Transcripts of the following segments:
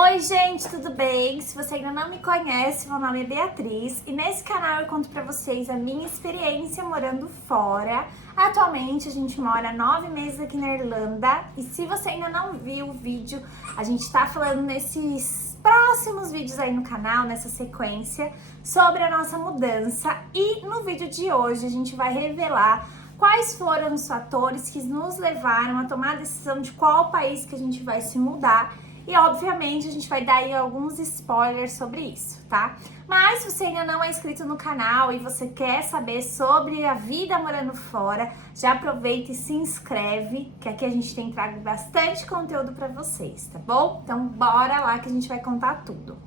Oi gente, tudo bem? Se você ainda não me conhece, meu nome é Beatriz e nesse canal eu conto pra vocês a minha experiência morando fora. Atualmente a gente mora 9 meses aqui na Irlanda e se você ainda não viu o vídeo, a gente tá falando nesses próximos vídeos aí no canal, nessa sequência, sobre a nossa mudança. E no vídeo de hoje a gente vai revelar quais foram os fatores que nos levaram a tomar a decisão de qual país que a gente vai se mudar. E, obviamente, a gente vai dar aí alguns spoilers sobre isso, tá? Mas, se você ainda não é inscrito no canal e você quer saber sobre a vida morando fora, já aproveita e se inscreve, que aqui a gente tem trago bastante conteúdo pra vocês, tá bom? Então, bora lá que a gente vai contar tudo.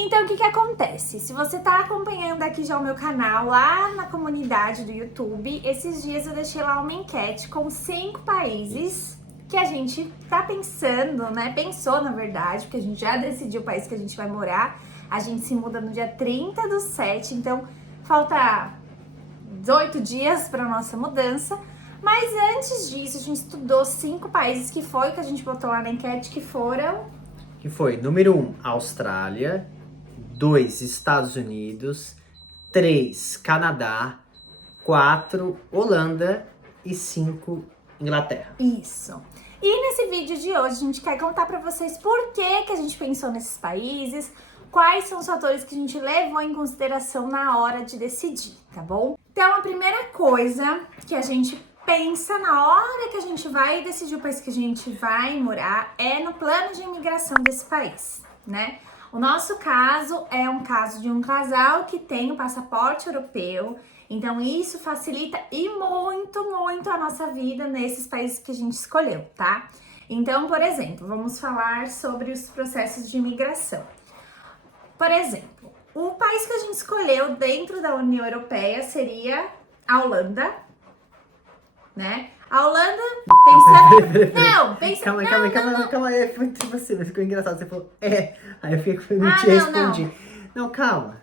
Então, o que acontece? Se você tá acompanhando aqui já o meu canal, lá na comunidade do YouTube, esses dias eu deixei lá uma enquete com 5 países que a gente tá pensando, né? Pensou, na verdade, porque a gente já decidiu o país que a gente vai morar. A gente se muda no dia 30/7, então falta 18 dias para nossa mudança. Mas antes disso, a gente estudou 5 países que foi que a gente botou lá na enquete, que foram... Que foi, número 1, Austrália, 2, Estados Unidos, 3, Canadá, 4, Holanda e 5, Inglaterra. Isso. E nesse vídeo de hoje a gente quer contar pra vocês por que a gente pensou nesses países, quais são os fatores que a gente levou em consideração na hora de decidir, tá bom? Então a primeira coisa que a gente pensa na hora que a gente vai decidir o país que a gente vai morar é no plano de imigração desse país, né? O nosso caso é um caso de um casal que tem o passaporte europeu, então isso facilita e muito a nossa vida nesses países que a gente escolheu, tá? Então, por exemplo, vamos falar sobre os processos de imigração. Por exemplo, o país que a gente escolheu dentro da União Europeia seria a Holanda, né? A Holanda, pensando... Não, pensa... Calma aí, foi entre você, mas ficou engraçado, você falou, aí eu fiquei, não te respondi. Não, calma.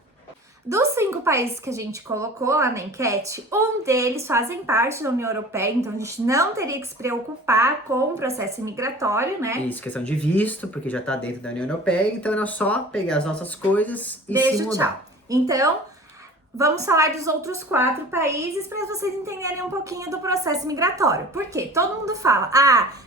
Dos 5 países que a gente colocou lá na enquete, um deles fazem parte da União Europeia, então a gente não teria que se preocupar com o processo imigratório, né? Isso, questão de visto, porque já tá dentro da União Europeia, então era só pegar as nossas coisas e Beijo, se mudar. tchau. Então, vamos falar dos outros 4 países para vocês entenderem um pouquinho do processo migratório. Por quê? Todo mundo fala,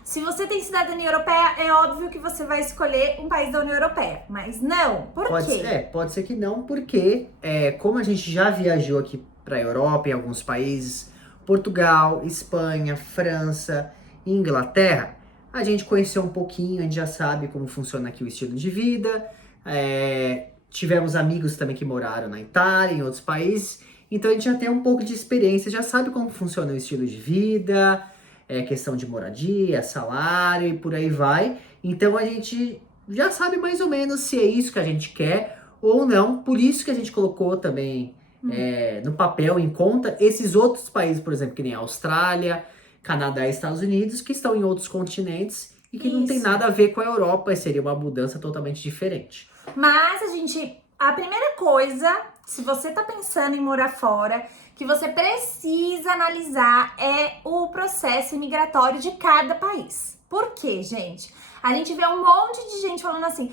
se você tem cidadania europeia, é óbvio que você vai escolher um país da União Europeia. Mas não, por quê? Pode ser que não, porque como a gente já viajou aqui pra Europa, em alguns países, Portugal, Espanha, França, Inglaterra, a gente conheceu um pouquinho, a gente já sabe como funciona aqui o estilo de vida, tivemos amigos também que moraram na Itália, em outros países, então a gente já tem um pouco de experiência, já sabe como funciona o estilo de vida, questão de moradia, salário e por aí vai. Então a gente já sabe mais ou menos se é isso que a gente quer ou não, por isso que a gente colocou também no papel, em conta, esses outros países, por exemplo, que nem a Austrália, Canadá e Estados Unidos, que estão em outros continentes e que não tem nada a ver com a Europa, seria uma mudança totalmente diferente. Mas a primeira coisa, se você tá pensando em morar fora, que você precisa analisar é o processo imigratório de cada país. Por quê, gente? A gente vê um monte de gente falando assim,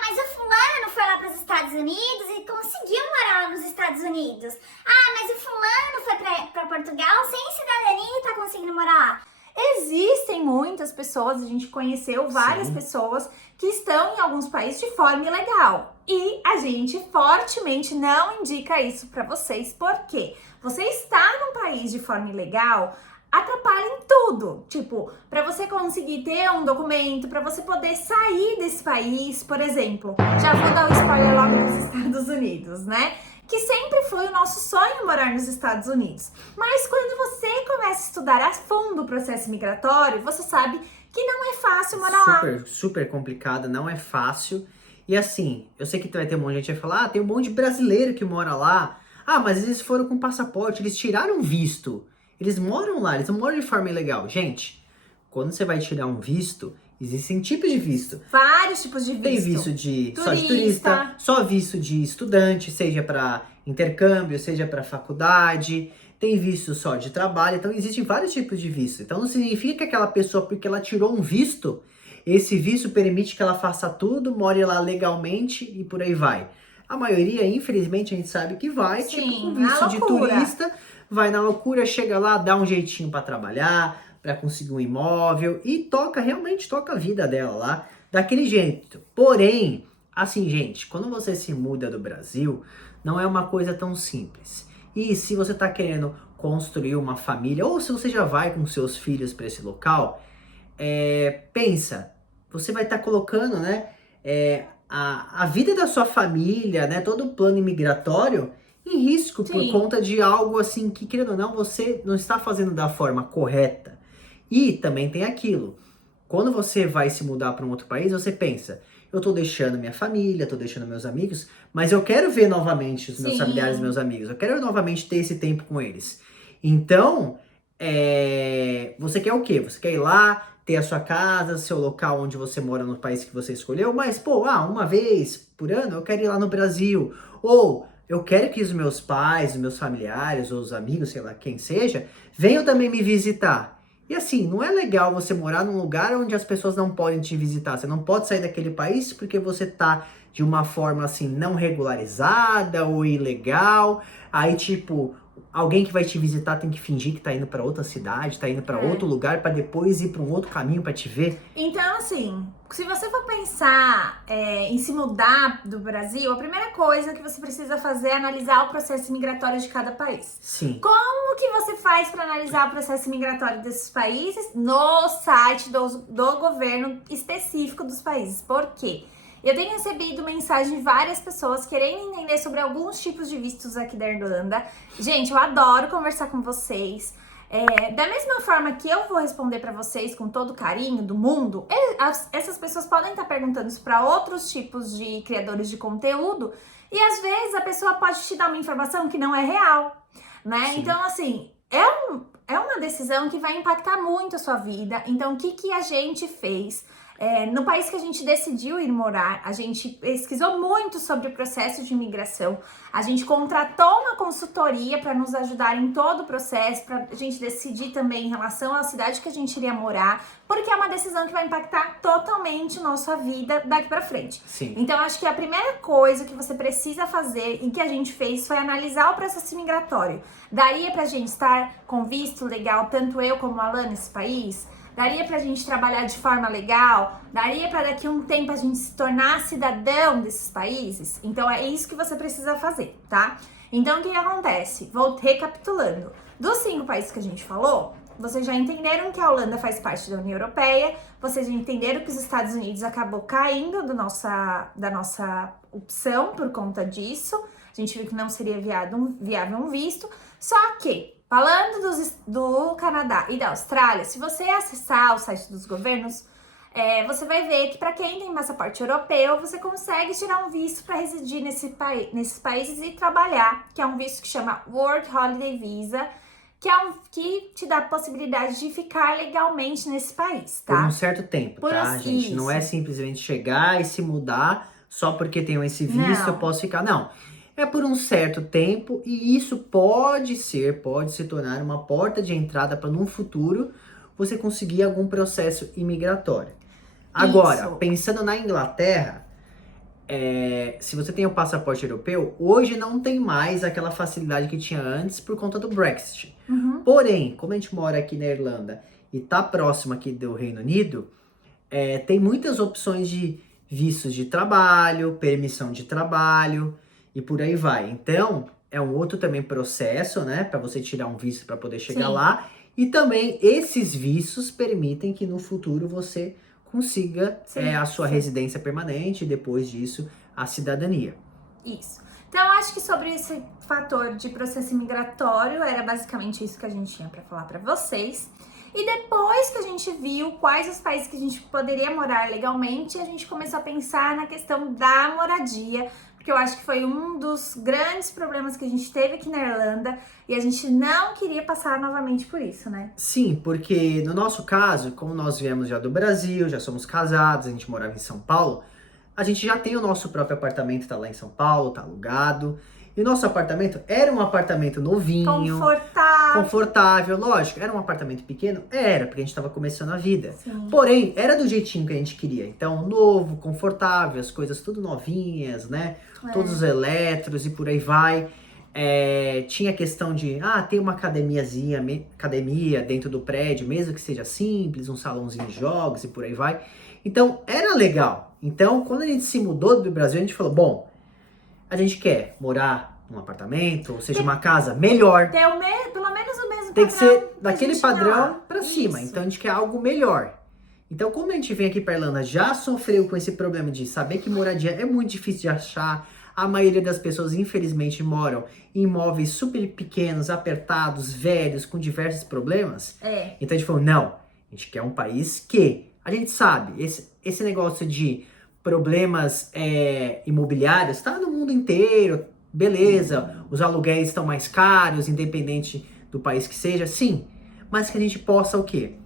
mas o fulano foi lá para os Estados Unidos e conseguiu morar lá nos Estados Unidos. Mas o fulano foi para Portugal sem cidadania e tá conseguindo morar lá. Existem muitas pessoas, a gente conheceu várias pessoas que estão em alguns países de forma ilegal. E a gente fortemente não indica isso pra vocês, porque você estar num país de forma ilegal atrapalha em tudo. Tipo, pra você conseguir ter um documento, pra você poder sair desse país, por exemplo, já vou dar um spoiler logo dos Estados Unidos, né? Que sempre foi o nosso sonho morar nos Estados Unidos. Mas quando você começa a estudar a fundo o processo migratório, você sabe que não é fácil morar lá. Super complicado, não é fácil. E assim, eu sei que vai ter um monte de gente que vai falar, tem um monte de brasileiro que mora lá. Mas eles foram com passaporte, eles tiraram visto. Eles moram lá, eles não moram de forma ilegal. Gente, quando você vai tirar um visto, existem tipos de visto. Vários tipos de visto. Tem visto só de turista, só visto de estudante, seja para intercâmbio, seja para faculdade. tem visto só de trabalho, então existem vários tipos de visto. Então não significa que aquela pessoa, porque ela tirou um visto, esse visto permite que ela faça tudo, more lá legalmente e por aí vai. A maioria, infelizmente, a gente sabe que vai, Sim, tipo com visto de turista, vai na loucura, chega lá, dá um jeitinho para trabalhar, para conseguir um imóvel e realmente toca a vida dela lá daquele jeito. Porém, assim, gente, quando você se muda do Brasil, não é uma coisa tão simples. E se você tá querendo construir uma família, ou se você já vai com seus filhos para esse local, pensa, você vai estar colocando, né, a vida da sua família, né, todo o plano imigratório em risco por conta de algo assim que, querendo ou não, você não está fazendo da forma correta. E também tem aquilo, quando você vai se mudar para um outro país, você pensa, eu tô deixando minha família, tô deixando meus amigos, mas eu quero ver novamente os meus familiares, meus amigos, eu quero novamente ter esse tempo com eles. Então, você quer o quê? Você quer ir lá, ter a sua casa, seu local onde você mora no país que você escolheu, mas, uma vez por ano eu quero ir lá no Brasil. Ou eu quero que os meus pais, os meus familiares, ou os amigos, sei lá, quem seja, venham também me visitar. E assim, não é legal você morar num lugar onde as pessoas não podem te visitar. Você não pode sair daquele país porque você tá de uma forma assim, não regularizada ou ilegal. Aí, tipo, alguém que vai te visitar tem que fingir que tá indo pra outra cidade, tá indo pra outro lugar pra depois ir pra um outro caminho pra te ver. Então, assim, se você for pensar em se mudar do Brasil, a primeira coisa que você precisa fazer é analisar o processo migratório de cada país. Sim. Como que você faz para analisar o processo migratório desses países? No site do governo específico dos países. Por quê? Eu tenho recebido mensagem de várias pessoas querendo entender sobre alguns tipos de vistos aqui da Irlanda. Gente, eu adoro conversar com vocês. Da mesma forma que eu vou responder para vocês com todo o carinho do mundo, essas pessoas podem estar perguntando isso para outros tipos de criadores de conteúdo e às vezes a pessoa pode te dar uma informação que não é real, né? Sim. Então, assim, é uma decisão que vai impactar muito a sua vida. Então, o que a gente fez? No país que a gente decidiu ir morar, a gente pesquisou muito sobre o processo de imigração, a gente contratou uma consultoria para nos ajudar em todo o processo, para a gente decidir também em relação à cidade que a gente iria morar, porque é uma decisão que vai impactar totalmente a nossa vida daqui para frente. Sim. Então, acho que a primeira coisa que você precisa fazer e que a gente fez foi analisar o processo migratório. Daria pra gente estar com visto legal, tanto eu como a Alana, nesse país? Daria pra gente trabalhar de forma legal? Daria pra daqui a um tempo a gente se tornar cidadão desses países? Então é isso que você precisa fazer, tá? Então o que acontece? Vou recapitulando. Dos 5 países que a gente falou, vocês já entenderam que a Holanda faz parte da União Europeia, vocês já entenderam que os Estados Unidos acabou caindo da nossa opção por conta disso. A gente viu que não seria viável um visto, só que falando do Canadá e da Austrália, se você acessar o site dos governos, você vai ver que para quem tem passaporte europeu, você consegue tirar um visto para residir nesses países e trabalhar, que é um visto que chama Work Holiday Visa, que te dá a possibilidade de ficar legalmente nesse país, tá? Por um certo tempo, tá, gente? Não é simplesmente chegar e se mudar só porque tenho esse visto, eu posso ficar. Não. É por um certo tempo e isso pode se tornar uma porta de entrada para num futuro você conseguir algum processo imigratório. Agora, pensando na Inglaterra, se você tem o passaporte europeu, hoje não tem mais aquela facilidade que tinha antes por conta do Brexit. Porém, como a gente mora aqui na Irlanda e tá próximo aqui do Reino Unido, tem muitas opções de vistos de trabalho, permissão de trabalho, e por aí vai. Então, é um outro também processo, né? Para você tirar um visto para poder chegar lá. E também esses vistos permitem que no futuro você consiga a sua residência permanente e depois disso a cidadania. Isso. Então, acho que sobre esse fator de processo migratório era basicamente isso que a gente tinha para falar para vocês. E depois que a gente viu quais os países que a gente poderia morar legalmente, a gente começou a pensar na questão da moradia, porque eu acho que foi um dos grandes problemas que a gente teve aqui na Irlanda e a gente não queria passar novamente por isso, né? Sim, porque no nosso caso, como nós viemos já do Brasil, já somos casados, a gente morava em São Paulo, a gente já tem o nosso próprio apartamento, tá lá em São Paulo, tá alugado, E o nosso apartamento era um apartamento novinho, confortável, lógico. Era um apartamento pequeno? Era, porque a gente estava começando a vida. Sim. Porém, era do jeitinho que a gente queria. Então, novo, confortável, as coisas tudo novinhas, né? Todos os eletros e por aí vai. Tinha a questão de, ter uma academia dentro do prédio, mesmo que seja simples, um salãozinho de jogos e por aí vai. Então, era legal. Então, quando a gente se mudou do Brasil, a gente falou, bom, a gente quer morar num apartamento, ou seja, uma casa melhor. Ter pelo menos o mesmo Tem que padrão ser daquele padrão pra cima. Isso. Então, a gente quer algo melhor. Então, como a gente vem aqui pra Irlanda, já sofreu com esse problema de saber que moradia é muito difícil de achar. A maioria das pessoas, infelizmente, moram em imóveis super pequenos, apertados, velhos, com diversos problemas. Então, a gente falou, não, a gente quer um país que... A gente sabe, esse negócio de problemas imobiliários tá no mundo inteiro, beleza, os aluguéis estão mais caros, independente do país que seja, sim, mas que a gente possa o quê?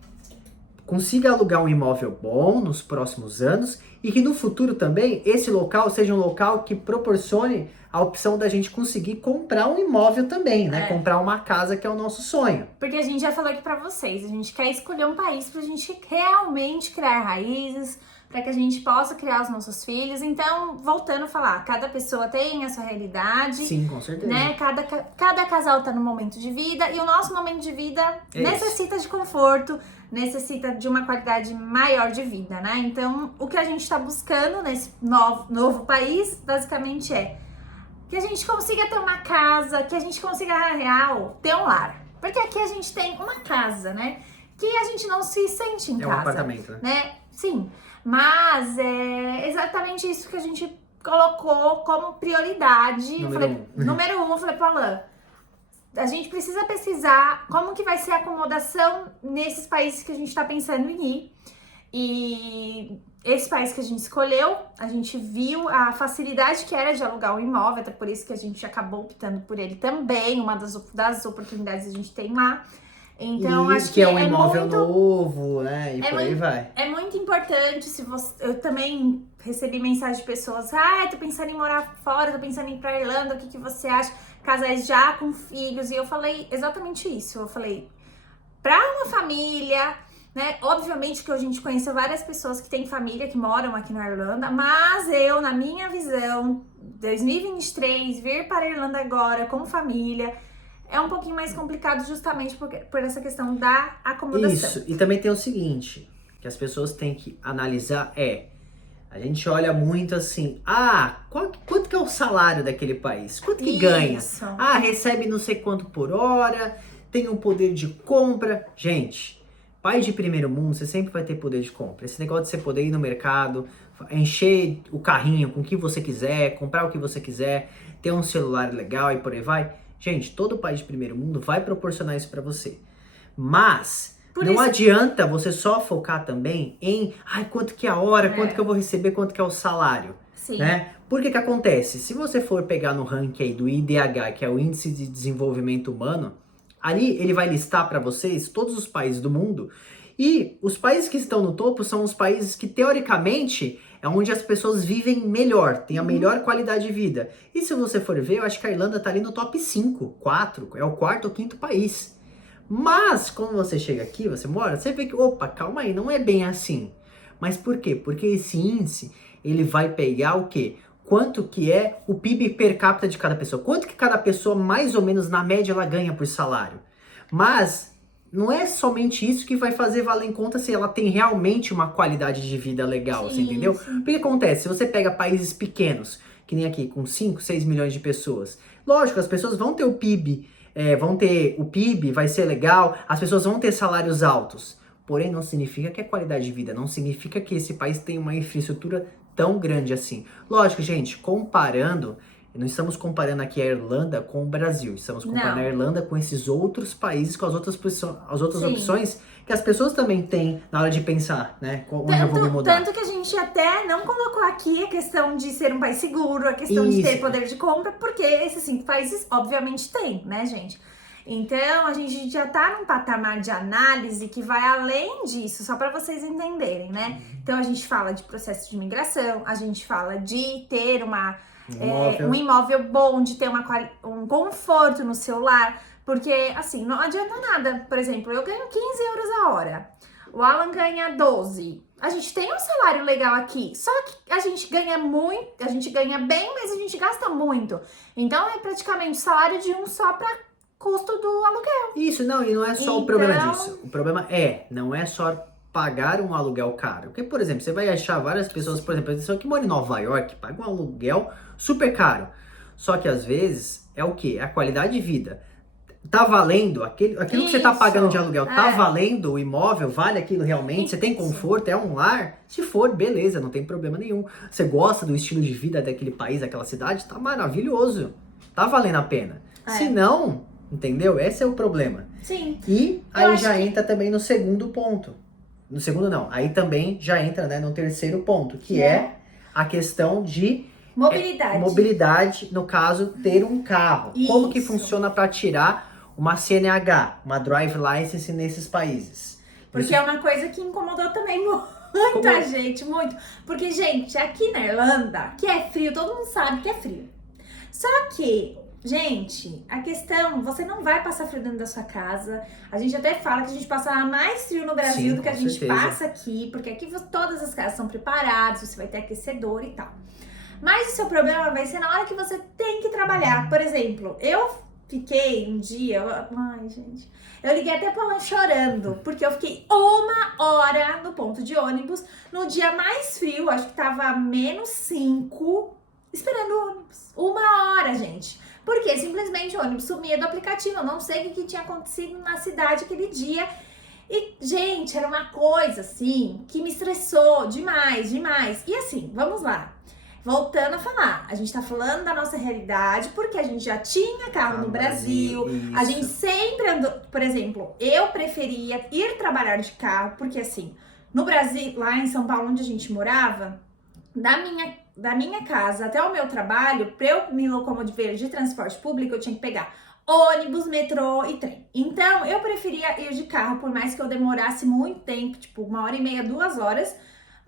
Consiga alugar um imóvel bom nos próximos anos e que no futuro também esse local seja um local que proporcione a opção da gente conseguir comprar um imóvel também, né? Comprar uma casa, que é o nosso sonho. Porque a gente já falou aqui pra vocês, a gente quer escolher um país pra gente realmente criar raízes, para que a gente possa criar os nossos filhos. Então, voltando a falar, cada pessoa tem a sua realidade. Sim, com certeza. Né? Cada casal tá num momento de vida e o nosso momento de vida necessita de conforto, necessita de uma qualidade maior de vida, né? Então, o que a gente tá buscando nesse novo país, basicamente que a gente consiga ter uma casa, que a gente consiga, na real, ter um lar. Porque aqui a gente tem uma casa, né? Que a gente não se sente em casa. É um apartamento, né? Sim. Mas é exatamente isso que a gente colocou como prioridade. Número um, eu falei pro Alan, a gente precisa pesquisar como que vai ser a acomodação nesses países que a gente tá pensando em ir. E esse país que a gente escolheu, a gente viu a facilidade que era de alugar um imóvel, até por isso que a gente acabou optando por ele também, uma das oportunidades que a gente tem lá. Então, acho que é um imóvel novo, né? E por aí vai. É muito importante, eu também recebi mensagem de pessoas, tô pensando em morar fora, tô pensando em ir pra Irlanda, o que você acha? Casais já com filhos, e eu falei exatamente isso. Eu falei, pra uma família, né? Obviamente que a gente conheceu várias pessoas que têm família, que moram aqui na Irlanda, mas eu, na minha visão, 2023, vir para a Irlanda agora com família, é um pouquinho mais complicado justamente por essa questão da acomodação. Isso, e também tem o seguinte, que as pessoas têm que analisar a gente olha muito assim, quanto que é o salário daquele país? Quanto que ganha? Recebe não sei quanto por hora, tem um poder de compra. Gente, país de primeiro mundo, você sempre vai ter poder de compra. Esse negócio de você poder ir no mercado, encher o carrinho com o que você quiser, comprar o que você quiser, ter um celular legal e por aí vai. Gente, todo país de primeiro mundo vai proporcionar isso pra você. Mas não adianta você só focar também em quanto que é a hora, quanto que eu vou receber, quanto que é o salário. Sim. Né? Por que acontece? Se você for pegar no ranking aí do IDH, que é o Índice de Desenvolvimento Humano, ali ele vai listar pra vocês todos os países do mundo. E os países que estão no topo são os países que, teoricamente, é onde as pessoas vivem melhor, têm a melhor qualidade de vida. E se você for ver, eu acho que a Irlanda tá ali no top 5, 4, é o quarto ou quinto país. Mas, quando você chega aqui, você mora, você vê que, calma aí, não é bem assim. Mas por quê? Porque esse índice, ele vai pegar o quê? Quanto que é o PIB per capita de cada pessoa. Quanto que cada pessoa, mais ou menos, na média, ela ganha por salário. Mas não é somente isso que vai fazer valer em conta se ela tem realmente uma qualidade de vida legal, você entendeu? O que acontece? Se você pega países pequenos, que nem aqui, com 5, 6 milhões de pessoas, lógico, as pessoas vão ter o PIB, vai ser legal, as pessoas vão ter salários altos. Porém, não significa que é qualidade de vida, não significa que esse país tem uma infraestrutura tão grande assim. Lógico, gente, não estamos comparando aqui a Irlanda com o Brasil, estamos comparando a Irlanda com esses outros países, com as outras opções que as pessoas também têm na hora de pensar, né? Onde eu vou me mudar. Tanto que a gente até não colocou aqui a questão de ser um país seguro, a questão de ter poder de compra, porque esses 5 países, obviamente, têm, né, gente? Então, a gente já tá num patamar de análise que vai além disso, só para vocês entenderem, né? Então, a gente fala de processo de imigração, a gente fala de ter uma Imóvel. Um imóvel bom, de ter um conforto no seu lar, porque assim, não adianta nada. Por exemplo, eu ganho 15 euros a hora, o Alan ganha 12. A gente tem um salário legal aqui, só que a gente ganha muito, a gente ganha bem, mas a gente gasta muito. Então é praticamente salário de um só para custo do aluguel. Isso, não, e não é só o problema disso. O problema não é só pagar um aluguel caro. Porque, por exemplo, você vai achar várias pessoas, por exemplo, a pessoa que mora em Nova York, paga um aluguel super caro. Só que às vezes é o quê? É a qualidade de vida. Tá valendo aquilo que você tá pagando de aluguel, tá valendo o imóvel, vale aquilo realmente? Você tem conforto, é um lar? Se for, beleza, não tem problema nenhum. Você gosta do estilo de vida daquele país, daquela cidade? Tá maravilhoso. Tá valendo a pena. Se não, entendeu? Esse é o problema. Sim. E aí já entra também no segundo ponto. No segundo não, aí também já entra, né, no terceiro ponto, que é a questão de mobilidade, no caso, ter um carro. Isso. Como que funciona para tirar uma CNH, uma Drive License nesses países? Porque é uma coisa que incomodou também muita gente, muito. Porque, gente, aqui na Irlanda, que é frio, todo mundo sabe que é frio. Só que, gente, a questão, você não vai passar frio dentro da sua casa. A gente até fala que a gente passa mais frio no Brasil do que a gente passa aqui, porque aqui todas as casas são preparadas, você vai ter aquecedor e tal. Mas o seu problema vai ser na hora que você tem que trabalhar. Por exemplo, eu fiquei um dia, eu liguei até pro Alan chorando, porque eu fiquei 1 hora no ponto de ônibus, no dia mais frio, acho que tava -5, esperando o ônibus. 1 hora, gente. Porque simplesmente o ônibus sumia do aplicativo. Eu não sei o que tinha acontecido na cidade aquele dia. E, gente, era uma coisa, assim, que me estressou demais, demais. E assim, vamos lá. Voltando a falar, a gente tá falando da nossa realidade, porque a gente já tinha carro no Brasil. A gente sempre andou, por exemplo, eu preferia ir trabalhar de carro, porque assim, no Brasil, lá em São Paulo, onde a gente morava, da minha casa até o meu trabalho, pra eu me locomover de transporte público, eu tinha que pegar ônibus, metrô e trem. Então, eu preferia ir de carro, por mais que eu demorasse muito tempo, tipo 1h30, 2 horas,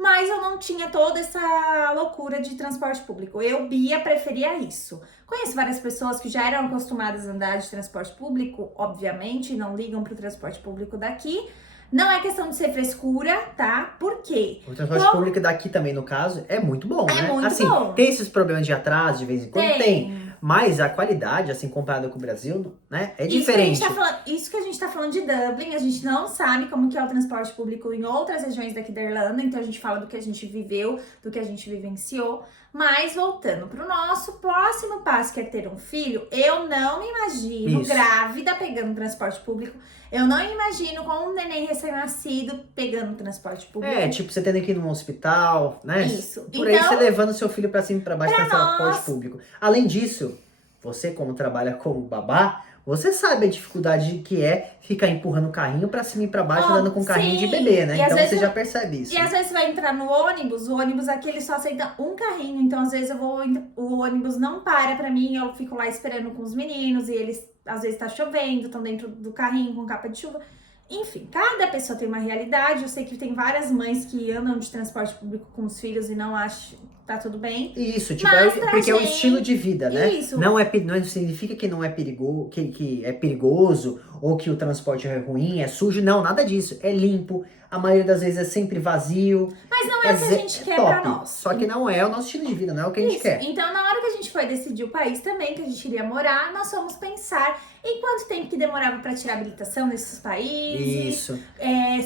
mas eu não tinha toda essa loucura de transporte público. Eu, Bia, preferia isso. Conheço várias pessoas que já eram acostumadas a andar de transporte público, obviamente, e não ligam pro transporte público daqui. Não é questão de ser frescura, tá? Por quê? O transporte público daqui também, no caso, é muito bom, né? É muito assim, bom. Tem esses problemas de atraso de vez em quando? Tem. Mas a qualidade, assim, comparada com o Brasil, né, é diferente. Isso que a gente tá falando de Dublin, a gente não sabe como que é o transporte público em outras regiões daqui da Irlanda, então a gente fala do que a gente viveu, do que a gente vivenciou. Mas voltando pro nosso próximo passo, que é ter um filho, eu não me imagino grávida pegando transporte público. Eu não imagino com um neném recém-nascido pegando transporte público. É, tipo, você tendo que ir num hospital, né? Isso. Por aí você levando seu filho pra cima e pra baixo no transporte público. Além disso, você como trabalha como babá, você sabe a dificuldade que é ficar empurrando o carrinho pra cima e pra baixo, andando com carrinho de bebê, né? Então você já percebe isso. E às vezes você vai entrar no ônibus, o ônibus aqui ele só aceita um carrinho, então às vezes o ônibus não para pra mim, eu fico lá esperando com os meninos e eles às vezes tá chovendo, estão dentro do carrinho com capa de chuva. Enfim, cada pessoa tem uma realidade. Eu sei que tem várias mães que andam de transporte público com os filhos e não acham tá tudo bem. Isso, tipo, porque é o estilo de vida, né? Isso. Não significa que não é perigoso, que é perigoso ou que o transporte é ruim, é sujo. Não, nada disso. É limpo. A maioria das vezes é sempre vazio. Mas não é o que a gente quer pra nós. Só que não é o nosso estilo de vida, não é o que a gente quer. Então, na hora que a gente foi decidir o país também, que a gente iria morar, nós fomos pensar em quanto tempo que demorava pra tirar a habilitação nesses países. Isso.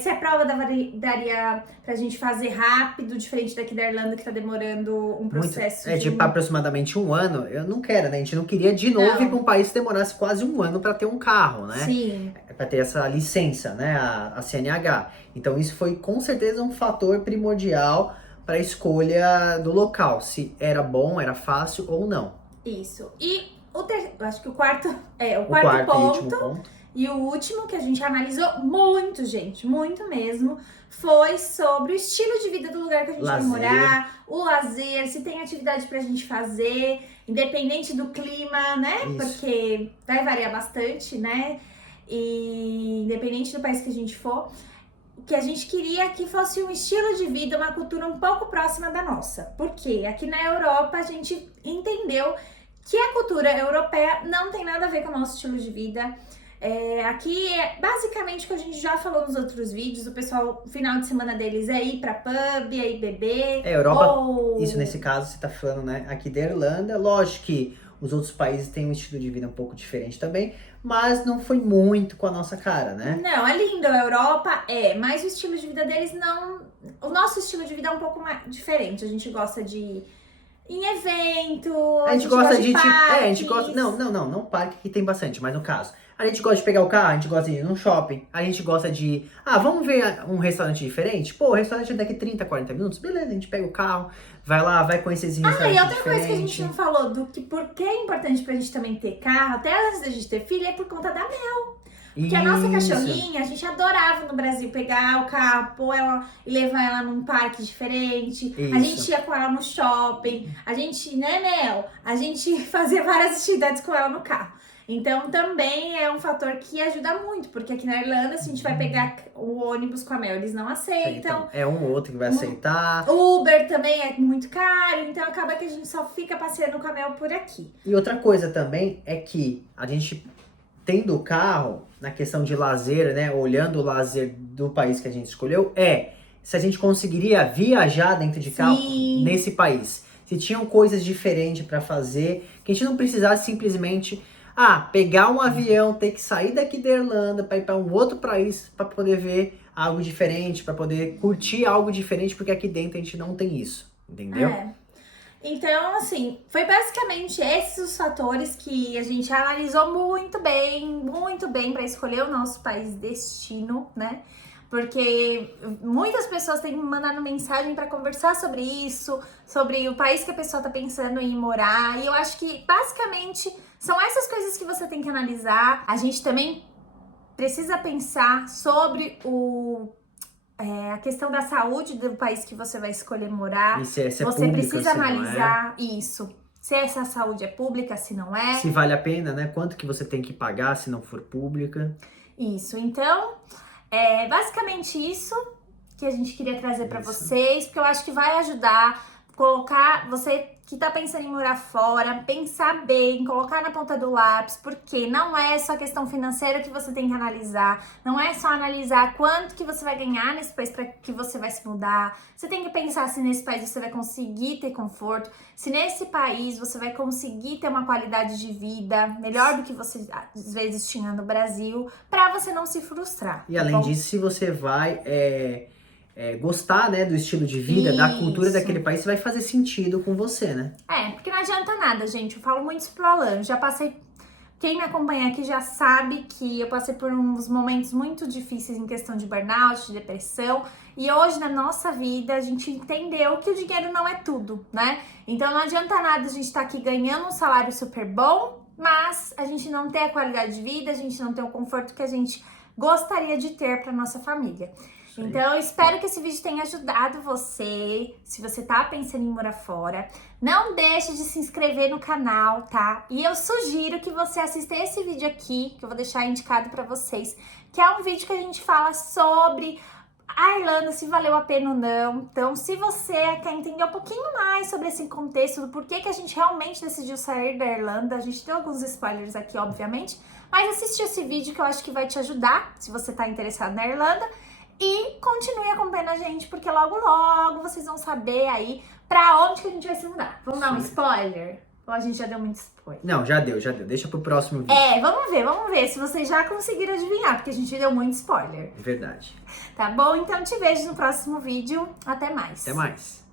Se a prova daria pra gente fazer rápido, diferente daqui da Irlanda, que tá demorando um processo tipo, aproximadamente 1 ano. Eu não quero, né? A gente não queria de novo ir pra um país que demorasse quase 1 ano pra ter um carro, né? Sim. Pra ter essa licença, né? A CNH. Então isso foi com certeza um fator primordial para a escolha do local, se era bom, era fácil ou não. Isso. E eu acho que o quarto ponto e o último que a gente analisou muito, gente, muito mesmo, foi sobre o estilo de vida do lugar que a gente vai morar, o lazer, se tem atividade pra gente fazer, independente do clima, né? Isso. Porque vai variar bastante, né? E independente do país que a gente for. que a gente queria que fosse um estilo de vida, uma cultura um pouco próxima da nossa. Porque aqui na Europa a gente entendeu que a cultura europeia não tem nada a ver com o nosso estilo de vida. Aqui é basicamente o que a gente já falou nos outros vídeos, o pessoal, o final de semana deles é ir pra pub, é ir beber. Europa, isso nesse caso você tá falando, né, aqui da Irlanda, lógico que os outros países têm um estilo de vida um pouco diferente também, mas não foi muito com a nossa cara, né? Não, é lindo, a Europa mas o estilo de vida deles não... O nosso estilo de vida é um pouco mais diferente, a gente gosta de ir em evento, A gente gosta de parques. tipo, a gente gosta, não parque que tem bastante, mas no caso, a gente gosta de pegar o carro, a gente gosta de ir num shopping, a gente gosta de, vamos ver um restaurante diferente? Pô, o restaurante é daqui 30, 40 minutos, beleza, a gente pega o carro, vai lá, vai conhecer esse restaurante e outra diferente. coisa que a gente não falou, do que por que é importante pra gente também ter carro, até antes da gente ter filho, é por conta da Mel. Porque a nossa cachorrinha, a gente adorava no Brasil pegar o carro, pôr ela e levar ela num parque diferente. Isso. A gente ia com ela no shopping. A gente, né, Mel? A gente fazia várias atividades com ela no carro. Então também é um fator que ajuda muito, porque aqui na Irlanda, se a gente vai pegar o ônibus com a Mel, eles não aceitam. É um ou outro que vai aceitar. Uber também é muito caro, então acaba que a gente só fica passeando com a Mel por aqui. E outra coisa também é que a gente tendo o carro, na questão de lazer, né, olhando o lazer do país que a gente escolheu, se a gente conseguiria viajar dentro de carro nesse país. Se tinham coisas diferentes para fazer, que a gente não precisasse simplesmente pegar um avião, ter que sair daqui da Irlanda para ir para um outro país para poder ver algo diferente, para poder curtir algo diferente, porque aqui dentro a gente não tem isso, entendeu? Então, assim, foi basicamente esses os fatores que a gente analisou muito bem para escolher o nosso país destino, né? Porque muitas pessoas têm me mandado mensagem para conversar sobre isso, sobre o país que a pessoa tá pensando em morar. E eu acho que, basicamente, são essas coisas que você tem que analisar. A gente também precisa pensar sobre a questão da saúde do país que você vai escolher morar. E se é você pública, precisa se não analisar isso. Se essa saúde é pública, se não é. Se vale a pena, né? Quanto que você tem que pagar se não for pública. Isso. Então, é basicamente isso que a gente queria trazer para vocês, porque eu acho que vai ajudar colocar você que tá pensando em morar fora, pensar bem, colocar na ponta do lápis, porque não é só questão financeira que você tem que analisar, não é só analisar quanto que você vai ganhar nesse país para que você vai se mudar. Você tem que pensar se nesse país você vai conseguir ter conforto, se nesse país você vai conseguir ter uma qualidade de vida melhor do que você às vezes tinha no Brasil, para você não se frustrar. E além disso, se você vai gostar, né, do estilo de vida, da cultura daquele país, vai fazer sentido com você, né? Porque não adianta nada, gente. Eu falo muito isso pro Alan. Já passei... Quem me acompanha aqui já sabe que eu passei por uns momentos muito difíceis em questão de burnout, de depressão. E hoje, na nossa vida, a gente entendeu que o dinheiro não é tudo, né? Então não adianta nada a gente estar aqui ganhando um salário super bom, mas a gente não ter a qualidade de vida, a gente não ter o conforto que a gente gostaria de ter para nossa família. Então, eu espero que esse vídeo tenha ajudado você, se você tá pensando em morar fora. Não deixe de se inscrever no canal, tá? E eu sugiro que você assista esse vídeo aqui, que eu vou deixar indicado pra vocês, que é um vídeo que a gente fala sobre a Irlanda, se valeu a pena ou não. Então, se você quer entender um pouquinho mais sobre esse contexto, do porquê que a gente realmente decidiu sair da Irlanda, a gente tem alguns spoilers aqui, obviamente, mas assiste esse vídeo que eu acho que vai te ajudar, se você tá interessado na Irlanda. E continue acompanhando a gente, porque logo, logo vocês vão saber aí pra onde que a gente vai se mudar. Vamos dar um spoiler? Ou a gente já deu muito spoiler? Não, já deu. Deixa pro próximo vídeo. Vamos ver se vocês já conseguiram adivinhar, porque a gente deu muito spoiler. Verdade. Tá bom? Então te vejo no próximo vídeo. Até mais. Até mais.